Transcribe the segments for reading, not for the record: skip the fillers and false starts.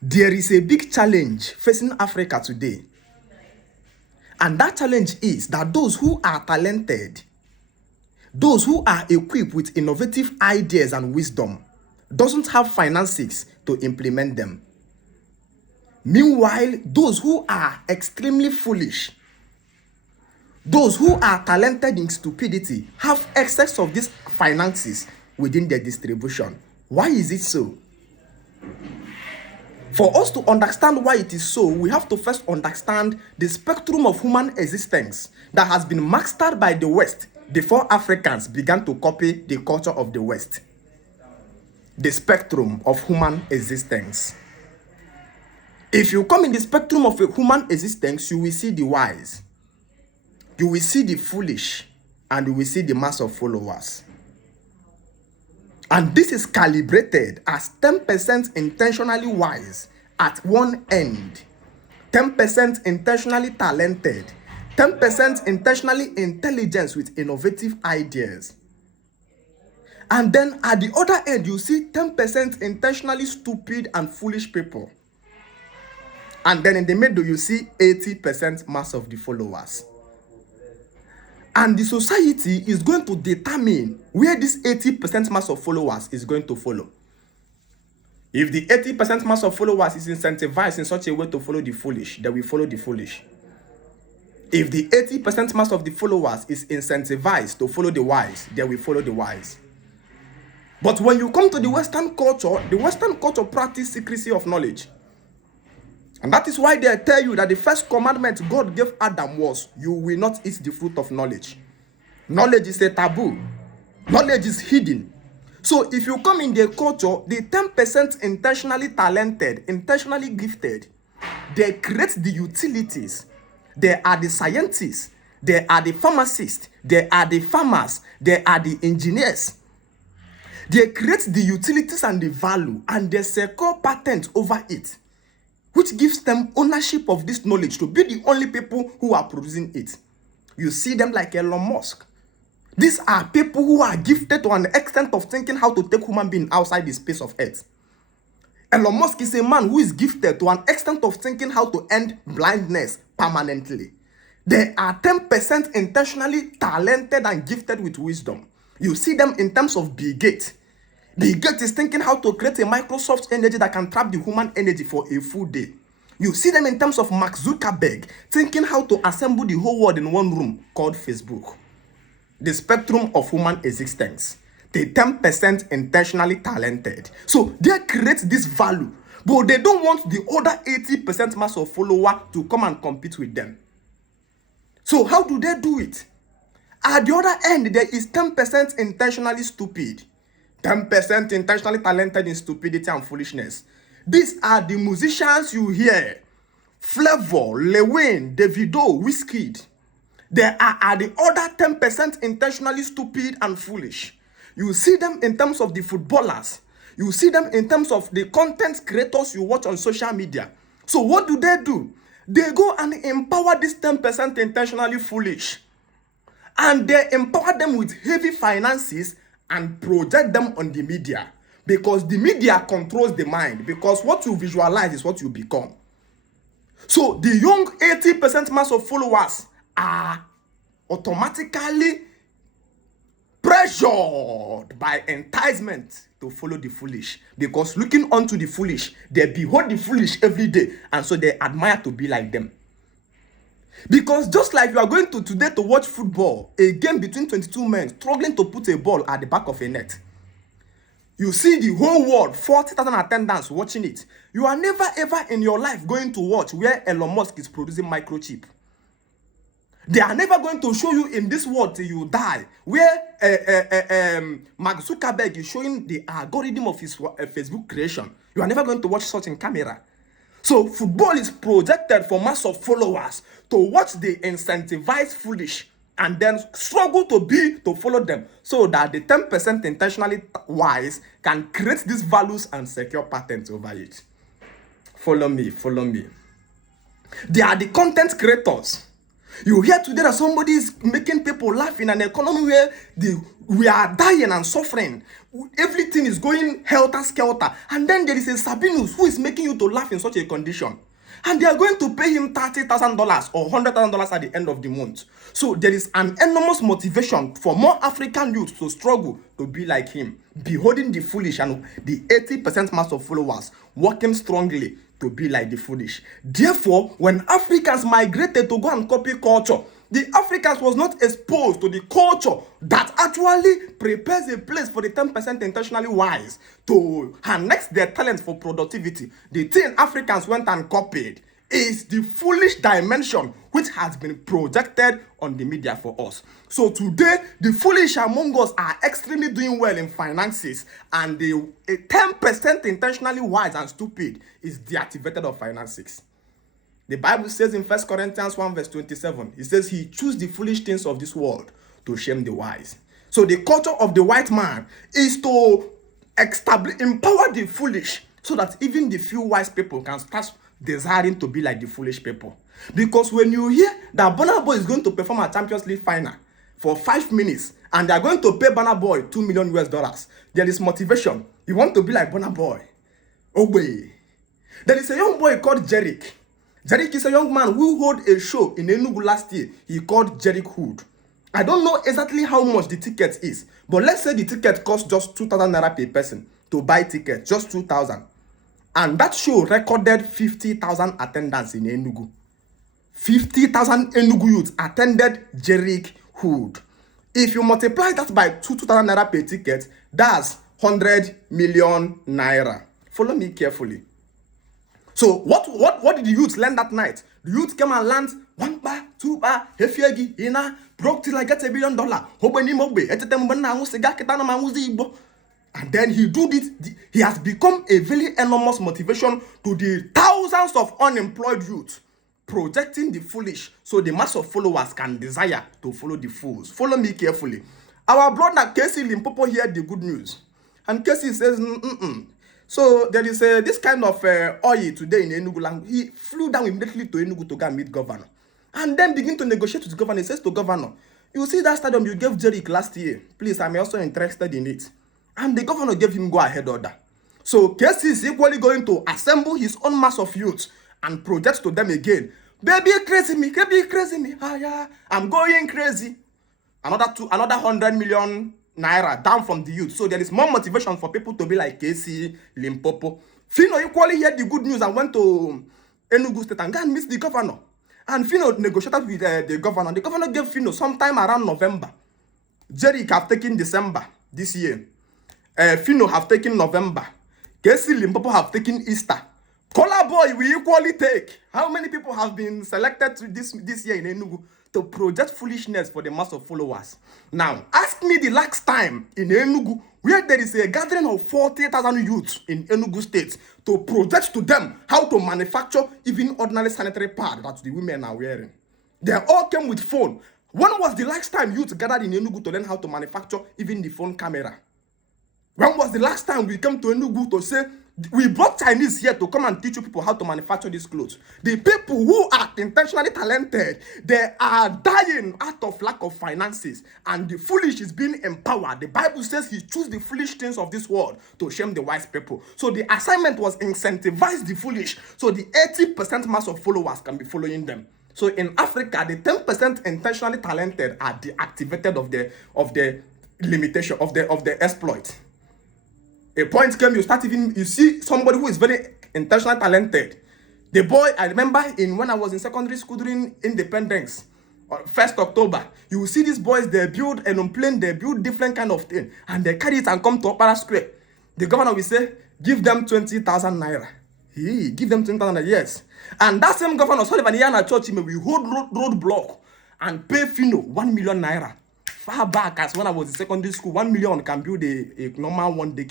There is a big challenge facing Africa today. And that challenge is that those who are talented, those who are equipped with innovative ideas and wisdom, doesn't have finances to implement them. Meanwhile, those who are extremely foolish, those who are talented in stupidity, have excess of these finances within their distribution. Why is it so? For us to understand why it is so, we have to first understand the spectrum of human existence that has been mastered by the West before Africans began to copy the culture of the West. The spectrum of human existence. If you come in the spectrum of a human existence, you will see the wise, you will see the foolish, and you will see the mass of followers. And this is calibrated as 10% intentionally wise at one end, 10% intentionally talented, 10% intentionally intelligent with innovative ideas. And then at the other end, you see 10% intentionally stupid and foolish people. And then in the middle, you see 80% mass of the followers. And the society is going to determine where this 80% mass of followers is going to follow. If the 80% mass of followers is incentivized in such a way to follow the foolish, they will follow the foolish. If the 80% mass of the followers is incentivized to follow the wise, they will follow the wise. But when you come to the Western culture practices secrecy of knowledge. And that is why they tell you that the first commandment God gave Adam was, you will not eat the fruit of knowledge. Knowledge is a taboo. Knowledge is hidden. So if you come in their culture, the 10% intentionally talented, intentionally gifted, they create the utilities. They are the scientists. They are the pharmacists. They are the farmers. They are the engineers. They create the utilities and the value, and they secure patent over it, which gives them ownership of this knowledge to be the only people who are producing it. You see them like Elon Musk. These are people who are gifted to an extent of thinking how to take human being outside the space of Earth. Elon Musk is a man who is gifted to an extent of thinking how to end blindness permanently. They are 10% intentionally talented and gifted with wisdom. You see them in terms of Bill Gates. Bill Gates is thinking how to create a Microsoft energy that can trap the human energy for a full day. You see them in terms of Mark Zuckerberg thinking how to assemble the whole world in one room called Facebook. The spectrum of human existence. The 10% intentionally talented. So they create this value, but they don't want the other 80% mass of follower to come and compete with them. So how do they do it? At the other end, there is 10% intentionally stupid. 10% intentionally talented in stupidity and foolishness. These are the musicians you hear. Flavor, Lil Wayne, Davido, Wizkid. There are the other 10% intentionally stupid and foolish. You see them in terms of the footballers. You see them in terms of the content creators you watch on social media. So what do? They go and empower this 10% intentionally foolish. And they empower them with heavy finances and project them on the media, because the media controls the mind, because what you visualize is what you become. So the young 80% mass of followers are automatically pressured by enticement to follow the foolish, because looking unto the foolish, they behold the foolish every day, and so they admire to be like them. Because just like you are going to today to watch football, a game between 22 men struggling to put a ball at the back of a net, you see the whole world, 40,000 attendants watching it. You are never ever in your life going to watch where Elon Musk is producing microchip. They are never going to show you in this world till you die, where Mark Zuckerberg is showing the algorithm of his Facebook creation. You are never going to watch such in camera. So football is projected for mass of followers to watch the incentivized foolish and then struggle to follow them, so that the 10% intentionally wise can create these values and secure patents over it. Follow me. They are the content creators. You hear today that somebody is making people laugh in an economy where we are dying and suffering. Everything is going helter-skelter. And then there is a Sabinus who is making you to laugh in such a condition. And they are going to pay him $30,000 or $100,000 at the end of the month. So there is an enormous motivation for more African youth to struggle to be like him, beholding the foolish and the 80% mass of followers, working strongly to be like the foolish. Therefore, when Africans migrated to go and copy culture, the Africans was not exposed to the culture that actually prepares a place for the 10% intentionally wise to harness their talents for productivity. The thing Africans went and copied is the foolish dimension which has been projected on the media for us. So today, the foolish among us are extremely doing well in finances, and the 10% intentionally wise and stupid is deactivated of finances. The Bible says in 1 Corinthians 1 verse 27, it says he chose the foolish things of this world to shame the wise. So the culture of the white man is to empower the foolish so that even the few wise people can start desiring to be like the foolish people. Because when you hear that Burna Boy is going to perform a Champions League final for 5 minutes and they are going to pay Burna Boy $2 million US, there is motivation. You want to be like Burna Boy. Oh boy. There is a young boy called Jerick. Jerick is a young man who held a show in Enugu last year. He called Jerick Hood. I don't know exactly how much the ticket is, but let's say the ticket costs just 2,000 naira per person to buy tickets, just 2,000. And that show recorded 50,000 attendance in Enugu. 50,000 Enugu youths attended Jerick Hood. If you multiply that by 2,000 naira per ticket, that's 100 million naira. Follow me carefully. So what did the youth learn that night? The youth came and learned 1 bar, 2 bar, hefiegi, ina, broke till I get $1 billion. And then he do this. He has become a very enormous motivation to the thousands of unemployed youth, projecting the foolish so the mass of followers can desire to follow the fools. Follow me carefully. Our brother Casey Limpopo heard the good news. And Casey says, So there is this kind of oil today in Enugu land. He flew down immediately to Enugu to go and meet governor. And then begin to negotiate with the governor. He says to governor, you see that stadium you gave Jerick last year? Please, I'm also interested in it. And the governor gave him go-ahead order. So Casey is equally going to assemble his own mass of youth and project to them again. Baby, crazy me. Ah, yeah, I'm going crazy. Another 100 million naira down from the youth. So there is more motivation for people to be like Casey, Limpopo. Fino equally heard the good news and went to Enugu State and go and meet the governor. And Fino negotiated with the governor. The governor gave Fino sometime around November. Jerick have taken December this year. Fino have taken November. Casey Limpopo have taken Easter. Kola Boy we equally take. How many people have been selected to this year in Enugu to project foolishness for the mass of followers? Now, ask me the last time in Enugu where there is a gathering of 40,000 youths in Enugu State to project to them how to manufacture even ordinary sanitary pad that the women are wearing. They all came with phone. When was the last time youths gathered in Enugu to learn how to manufacture even the phone camera? When was the last time we came to Enugu to say, we brought Chinese here to come and teach you people how to manufacture these clothes? The people who are intentionally talented, they are dying out of lack of finances. And the foolish is being empowered. The Bible says he chose the foolish things of this world to shame the wise people. So the assignment was incentivize the foolish so the 80% mass of followers can be following them. So in Africa, the 10% intentionally talented are deactivated of the limitation, of the exploit. A point came, you see somebody who is very intentionally talented. The boy, I remember when I was in secondary school during independence, 1st October, you will see these boys, they build an plane, they build different kind of thing, and they carry it and come to Opera Square. The governor will say, give them 20,000 naira. Give them 20,000 naira, yes. And that same governor, Sullivan Yana Church, we hold roadblock and pay Fino 1 million naira. Far back as when I was in secondary school, 1 million can build a normal one deck,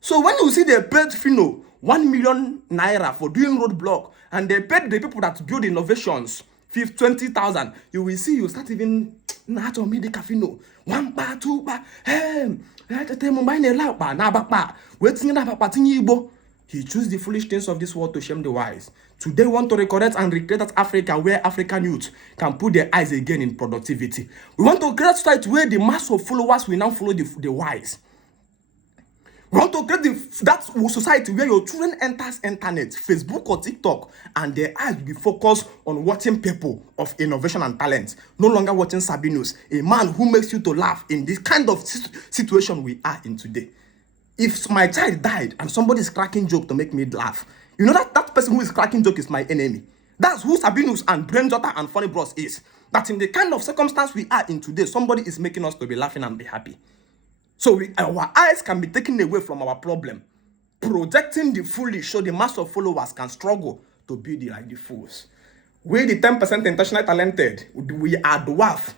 So when you see they paid Fino 1 million naira for doing roadblock, and they paid the people that build innovations 20,000, you will see you start even not to make the Fino 1 bar 2 bar. Hey, waiting na papa tinyi Igbo. He chose the foolish things of this world to shame the wise. Today, we want to recreate and recreate that Africa where African youth can put their eyes again in productivity. We want to create a society where the mass of followers will now follow the wise. We want to create that society where your children enters internet, Facebook or TikTok, and their eyes will be focused on watching people of innovation and talent, no longer watching Sabinus, a man who makes you to laugh in this kind of situation we are in today. If my child died and somebody is cracking joke to make me laugh, you know that person who is cracking joke is my enemy. That's who Sabinus and Brainjotter and Funny Bros is. That in the kind of circumstance we are in today, somebody is making us to be laughing and be happy. So our eyes can be taken away from our problem. Projecting the foolish so the mass of followers can struggle to be like the fools. We the 10% intentionally talented, we are dwarf.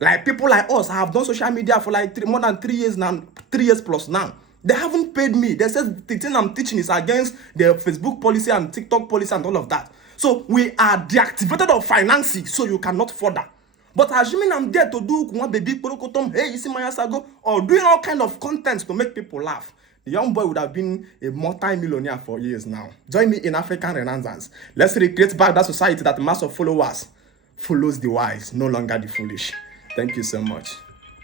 Like people like us have done social media for like more than 3 years now, 3 years plus now. They haven't paid me. They said the thing I'm teaching is against the Facebook policy and TikTok policy and all of that. So we are deactivated of financing, so you cannot further. But assuming I'm there to do baby hey, you see my ago, or doing all kind of content to make people laugh, the young boy would have been a multi-millionaire for years now. Join me in African Renaissance. Let's recreate back that society that the mass of followers follows the wise, no longer the foolish. Thank you so much.